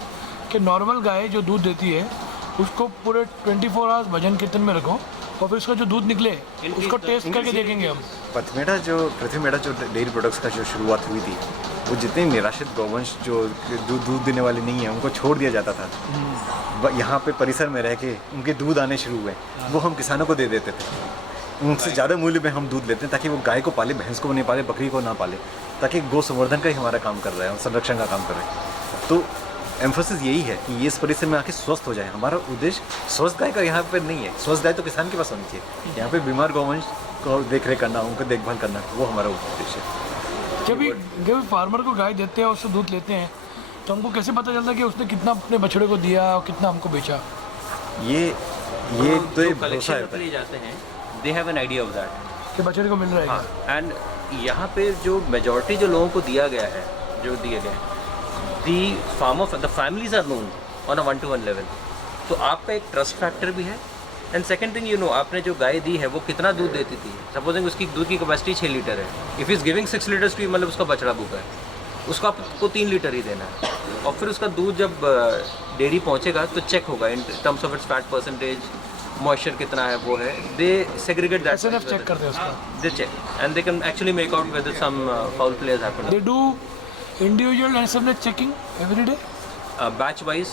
कि नॉर्मल गाय जो दूध देती है उसको पूरे 24 आवर्स भजन कीर्तन में रखो और फिर उसका जो दूध निकले उसको टेस्ट करके देखेंगे हम। पृथ्वी मेढ़ा जो डेयरी प्रोडक्ट्स का जो शुरुआत हुई थी, वो जितने निराश्रित गौवंश जो दूध देने वाले नहीं है उनको छोड़ दिया जाता था। यहाँ पे परिसर में रह के उनके दूध आने शुरू हुए, वो हम किसानों को दे देते थे। उनसे ज़्यादा मूल्य में हम दूध लेते हैं ताकि वो गाय को पाले, भैंस को नहीं पाले, बकरी को ना पाले, ताकि गौ संवर्धन का ही हमारा काम कर रहा है, संरक्षण का काम कर रहे हैं। तो एम्फोसिस यही है कि ये इस परिसर में आके स्वस्थ हो जाए। हमारा उद्देश्य स्वस्थ गाय का यहाँ पर नहीं है, स्वस्थ गाय तो किसान के पास होनी चाहिए। यहाँ पे बीमार गौवंश को देख रेख करना, उनको देखभाल करना, वो हमारा उद्देश्य है। जब फार्मर को गाय देते हैं और उससे दूध लेते हैं तो हमको कैसे पता चलता है कि उसने कितना अपने बछड़े को दिया और कितना हमको बेचा? ये तो एक भरोसा कलेक्शन है। पे ले जाते हैं, they have an idea of that कि बछड़े को मिल रहा है। हाँ, एंड यहाँ पे जो मेजॉरिटी जो लोगों को दिया गया है, जो दिए गए हैं, the families are known on a 1-to-1 लेवल। तो आपका एक ट्रस्ट फैक्टर भी है। And second thing, you know, आपने जो गाय दी है वो कितना दूध देती थी। सपोजिंग उसकी दूध की कैपेसिटी 6 लीटर है, if is giving 6 litres to, मतलब उसका बछड़ा भूखा है, उसको आपको 3 लीटर ही देना है। और फिर उसका दूध जब डेयरी पहुँचेगा तो चेक होगा in terms of its fat percentage, moisture कितना है, वो है, they segregate that, SNF check करते हैं उसका, they check and they can actually make out whether some foul play has happened. They do individual SNF checking every day, batch wise,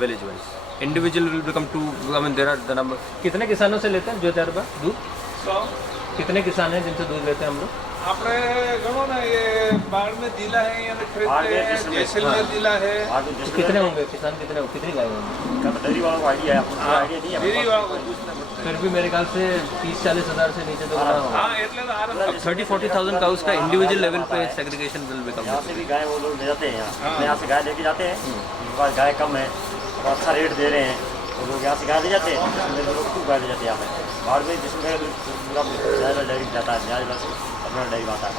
village wise. Individual will become 2, I mean there are the number. कितने किसानों से लेते हैं जो 4 बार दूध? 100 कितने किसान हैं जिनसे दूध लेते हैं हम लोग? આપણે ગણો ને એ બાળમેર જિલ્લા है यहाँ खरीदते हैं, जैसलमेर जिला है, तो कितने होंगे किसान, कितने कितनी गाय होंगी? डेयरी वालों को आइडिया है, आपको आइडिया नहीं है। डेयरी वालों को पूछना पड़ता फिर भी मेरे ख्याल से 30-40 हज़ार से नीचे तो ना है। होगा। हाँ એટલે તો आराम अब 30-40,000 का उसका इंडिविजुअल लेवल पे सेग्रीगेशन विल बिकम। यहाँ से भी गाय वो लोग ले जाते हैं, यहाँ से गाय लेके जाते हैं, उनके पास गाय कम है और अच्छा रेट दे रहे हैं, वो लोग यहाँ से गाय ले जाते हैं, जिसमें लोग खूब गाय ले जाते हैं यहाँ पे। बाहर में जिसमें पूरा डेयरी जाता है, न्याय बस अपना डेयरी आता है।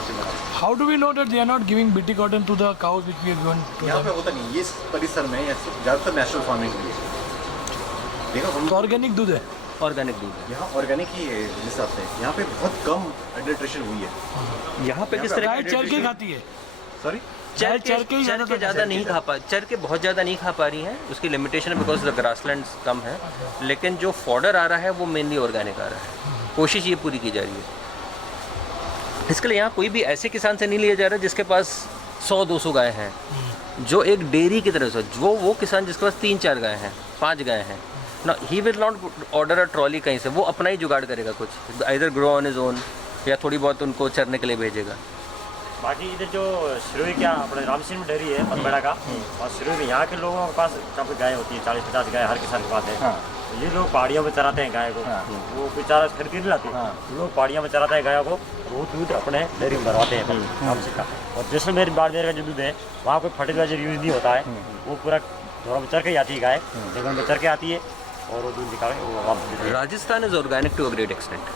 How do we know that they are not giving BT cotton to the cows which we have given to यहाँ पे देम? होता नहीं, ये इस परिसर में ज़्यादातर नेचुरल फार्मिंग हुई है। देखो हम तो ऑर्गेनिक दूध है। ऑर्गेनिक दूध है यहाँ ऑर्गेनिक ही है जिस हिसाब से, यहाँ पे बहुत कम एडल्ट्रेशन हुई है। यहाँ पे। किस तरह गाय चर के खाती है, सॉरी, चर के ही ज़्यादा नहीं खा पा, चर के बहुत ज़्यादा नहीं खा पा रही हैं, उसकी लिमिटेशन है बिकॉज द ग्रासलैंड्स कम है। लेकिन जो फॉडर आ रहा है वो मेनली ऑर्गेनिक आ रहा है, कोशिश ये पूरी की जा रही है। इसके लिए यहाँ कोई भी ऐसे किसान से नहीं लिया जा रहा जिसके पास 100-200 गाय हैं, जो एक डेयरी की तरह से, वो किसान जिसके पास 3-4 गाय हैं, 5 गाय हैं ना, he will not order a trolley कहीं से, वो अपना ही जुगाड़ करेगा कुछ, either grow on is own या थोड़ी बहुत उनको चरने के लिए भेजेगा। बाकी इधर जो सिरोही क्या अपने रामसिंह में डेयरी है पतबेड़ा का, और सिरोही में यहाँ के लोगों के पास काफ़ी गाय होती है, 40-50 गाय हर किसान के पास है। तो ये लोग पहाड़ियों में चराते हैं गाय को, वो कोई चारा खरीद के नहीं लाते, लोग पहाड़ियों में चराते हैं गायों को, वो दूध अपने डेयरी में भरवाते हैं रामसिंह का। और जैसलमेर बाड़मेर का जो दूध है वहाँ कोई फर्टिलाइजर यूज़ नहीं होता है, वो पूरा थोड़ा में चर के आती है गाय, जगह में चर के आती है और वो दूध निकाल के वो वापस देती है। Rajasthan is organic to a great extent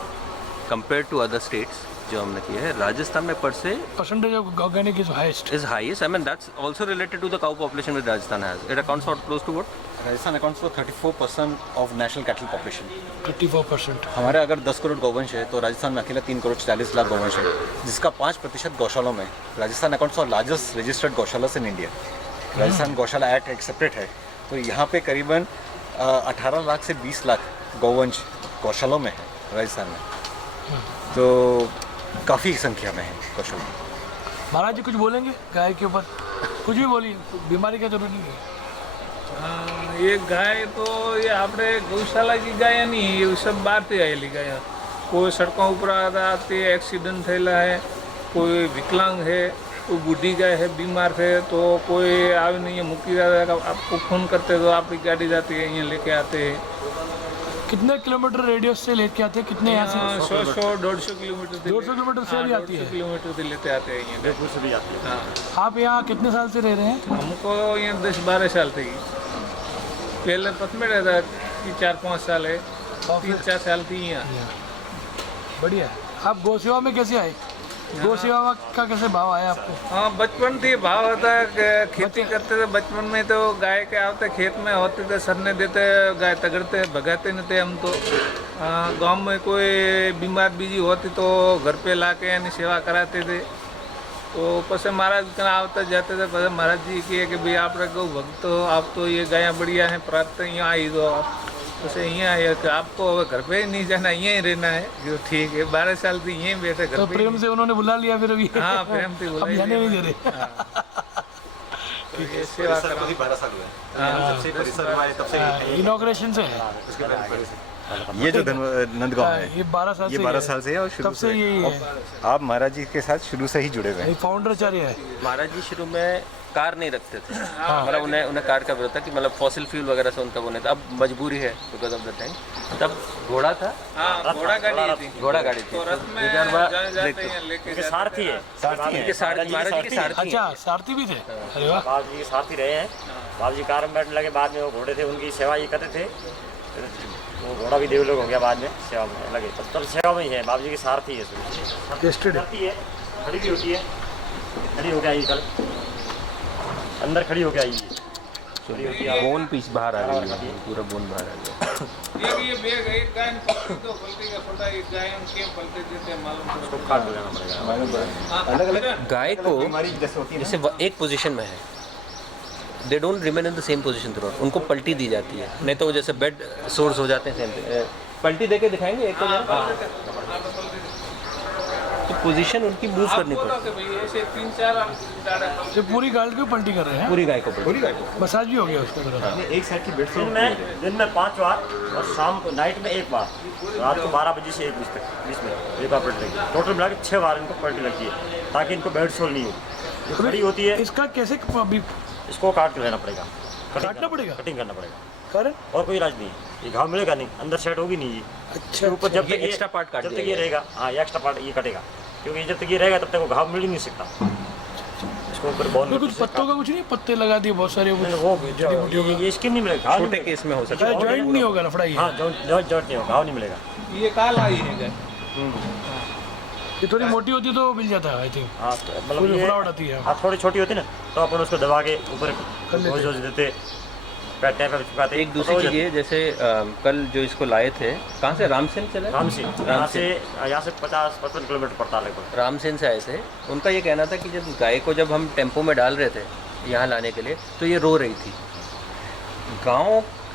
compare to other states जो हमने किया है। राजस्थान में पर से percentage of organic is highest. is highest. I mean that's also related to the cow population which Rajasthan has. It accounts for close to what? Rajasthan accounts for 34% of national cattle population. 34%। हमारे अगर 10 करोड़ गौवंश है तो राजस्थान में अकेला 3 करोड़ 40 लाख गौवंश है, जिसका 5% गौशालों में। Rajasthan accounts for largest registered गौशाला इन इंडिया। राजस्थान गौशाला एक्ट एक सेपरेट है, तो यहाँ पे करीबन 18 लाख से 20 लाख गौवंश गौशालों में है राजस्थान में, तो काफ़ी संख्या में है गौशाला। महाराज जी कुछ बोलेंगे गाय के ऊपर? कुछ भी बोलिए, बीमारी का जरूरी नहीं है। ये गाय तो ये આપણે ગૌશાલાની ગાય નહીં, એ सब બહારથી આવેલી ગાય। કોઈ સડકોं ઉપર આતી एक्सीडेंट થયેલા है, कोई विकलांग है, कोई बूढ़ी गाय है बीमार है, तो कोई आवे नहीं मुक्की आपको फ़ोन करते तो आपकी गाड़ी जाती है, यहाँ लेके आते हैं। कितने किलोमीटर रेडियस से लेके आते हैं? कितने यहाँ से? 100-150 किलोमीटर 200 किलोमीटर से भी आती है? किलोमीटर से लेते आते हैं यहाँ। जयपुर से भी आती है। हाँ, आप यहाँ कितने साल से रह रहे हैं? हमको यहाँ 10-12 साल थी। पहले पतमेड़ा था कि 4-5 साल है, 3-4 साल थी यहाँ। बढ़िया। आप गौ सेवा में कैसे आए? गौ सेवा का कैसे भाव आया आपको? हाँ, बचपन थी भाव होता है कि खेती करते थे बचपन में, तो गाय के आते खेत में होते थे, सरने देते, गाय तगड़ते भगाते नहीं थे हम तो। गांव में कोई बीमार बीजी होती तो घर पे ला के यानी सेवा कराते थे। તો પછી મહારાજ કને આવતા જતા હતા પછી મહારાજજી કહે કે ભાઈ આપણે ગૌ ભક્તો આપ તો ये गायां बढ़िया हैं प्राप्त यहाँ आई दो आप પછી અહીંયા आया कि आपको હવે घर पे ही नहीं जाना यहीं ही रहना है जो ठीक है 12 साल से यहीं बैठे घर तो पे प्रेम से उन्होंने बुला लिया फिर अभी हाँ प्रेम से अब बुलाई जाने नहीं दे रहे तो ये सेवा परिसर को करा भी 12 साल हुए हैं। जब से परिसर हुआ है तब से इनॉग्रेशन से है उसके पहले से। ये जो नंदगांव हाँ, है ये 12 साल ये से 12 साल से है और शुरू तब से यही है आप महाराज जी के साथ शुरू से ही जुड़े हुए हैं। फाउंडर आचार्य है महाराज जी शुरू में कार नहीं रखते थे, मतलब उन्हें कार का विरोध था कि मतलब फॉसिल फ्यूल वगैरह से उनका वो नहीं था। अब मजबूरी है बिकॉज ऑफ द टाइम। तब घोड़ा था, हाँ घोड़ा गाड़ी थी घोड़ा गाड़ी थी तो रथ में इधर वह जाते हैं लेके उनके जाते सारथी है इनके सारथी, महाराज जी के सारथी अच्छा हैं। सारथी भी थे अरे वाह बाबा जी के सारथी रहे हैं। बाबा जी कार में बैठने लगे, बाद में वो घोड़े थे उनकी सेवा ये करते थे। वो घोड़ा भी देवलोक हो गया बाद में सेवा में लगे, तब सेवा में ही है। बाबा जी की सारथी है शुरू Yesterday. चलती है, खड़ी भी होती है, खड़ी हो गया ये कल अंदर खड़ी हो गया ये बोन पीस बाहर आ गई है, पूरा बोन बाहर आ गया। ये बैग एक गाय पलटी तो पलटी का छोटा एक गाय के पलटे देते हैं मालूम उसको काट लगाना पड़ेगा। अलग अलग गाय को बीमारी जैसे होती है ना, जैसे एक पोजीशन में है, they don't remain in the same position through, उनको पलटी दी जाती है, नहीं तो वो जैसे बेड सोर्स हो जाते हैं सेम। पलटी देके दिखाएंगे एक को, तो पोजीशन उनकी मूव करनी पड़ती भाई ऐसे 3-4 तो पूरी गाड़ी को पलटी कर रहे है, हैं पूरी गाय को पलटी। पूरी गाय को मसाज भी हो गया उसको तरह एक साइड की बेड दिन में 5 बार और शाम को नाइट में 1 बार, रात को 12 बजे से 1 बजे तक बीच में 1 बार पलटी लगती है। टोटल मिला के 6 बार इनको पलटी लगती है ताकि इनको बेड सोल नहीं हो। जो खड़ी होती है इसका कैसे अभी इसको काट के लेना पड़ेगा, काटना पड़ेगा? कटिंग करना पड़ेगा कारण और कोई इलाज नहीं है। ये घाव मिलेगा नहीं, अंदर सेट होगी नहीं ये। अच्छा ऊपर जब ये तक extra part काट जब तक दिया ये गया। रहेगा, हाँ ये एक्स्ट्रा पार्ट ये कटेगा, क्योंकि जब तक ये रहेगा तब तक वो घाव मिल ही नहीं सकता। इसको ऊपर बोन तो कुछ पत्तों का कुछ नहीं, पत्ते लगा दिए बहुत सारे वो ये स्किन नहीं मिलेगा, घाव नहीं छोटे मिलेगा। केस में हो सकता है। जॉइंट नहीं होगा लफड़ा ये हाँ जॉइंट नहीं होगा, घाव नहीं मिलेगा। ये काल आई है गाय ये थोड़ी मोटी होती तो मिल जाता है आई थिंक हाँ तो मतलब पूरी ये फुलावट आती है। हाँ थोड़ी छोटी होती ना तो अपन उसको दबा के ऊपर लेते रोज देते, पैर पे चिपकाते। एक दूसरी चीज़ ये, जैसे कल जो इसको लाए थे, कहाँ से, रामसेन चले, रामसेन यहाँ से 50-55 किलोमीटर पड़ता है लगभग। रामसेन से आए थे। उनका ये कहना था कि जब गाय को जब हम टेम्पो में डाल रहे थे यहाँ लाने के लिए, तो ये रो रही थी। गांव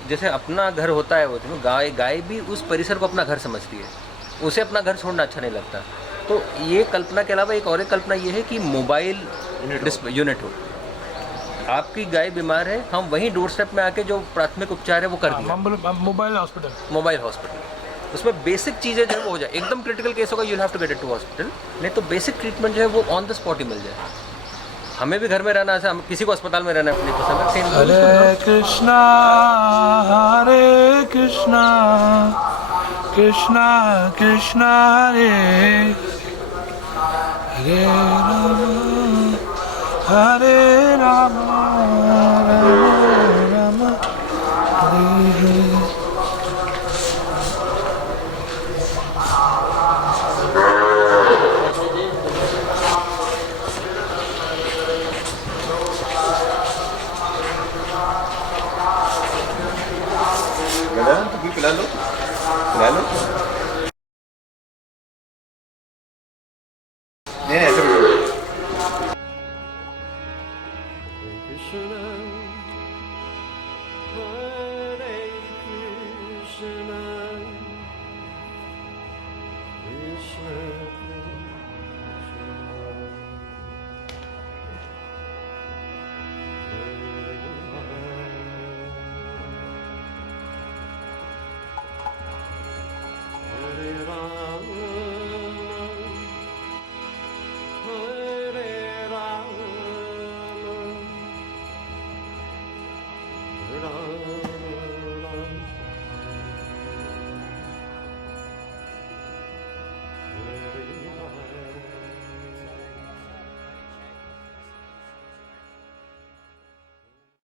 जैसे अपना घर होता है, वो तो गाय भी उस परिसर को अपना घर समझती है, उसे अपना घर छोड़ना अच्छा नहीं लगता। तो ये कल्पना के अलावा एक और एक कल्पना ये है कि मोबाइल यूनिट हो, आपकी गाय बीमार है, हम वहीं डोर स्टेप में आके जो प्राथमिक उपचार है वो कर दिया, मोबाइल हॉस्पिटल मोबाइल हॉस्पिटल। उसमें बेसिक चीज़ें जो है वो हो जाए। एकदम क्रिटिकल केस होगा, you have to get it to hospital, नहीं तो बेसिक ट्रीटमेंट जो है वो ऑन द स्पॉट ही मिल जाए। हमें भी घर में रहना है, हम किसी को अस्पताल में रहना है अपनी पसंद है। सेम हरे कृष्णा कृष्णा कृष्णा हरे हरे राम राम राम हरे हरे। पिला लो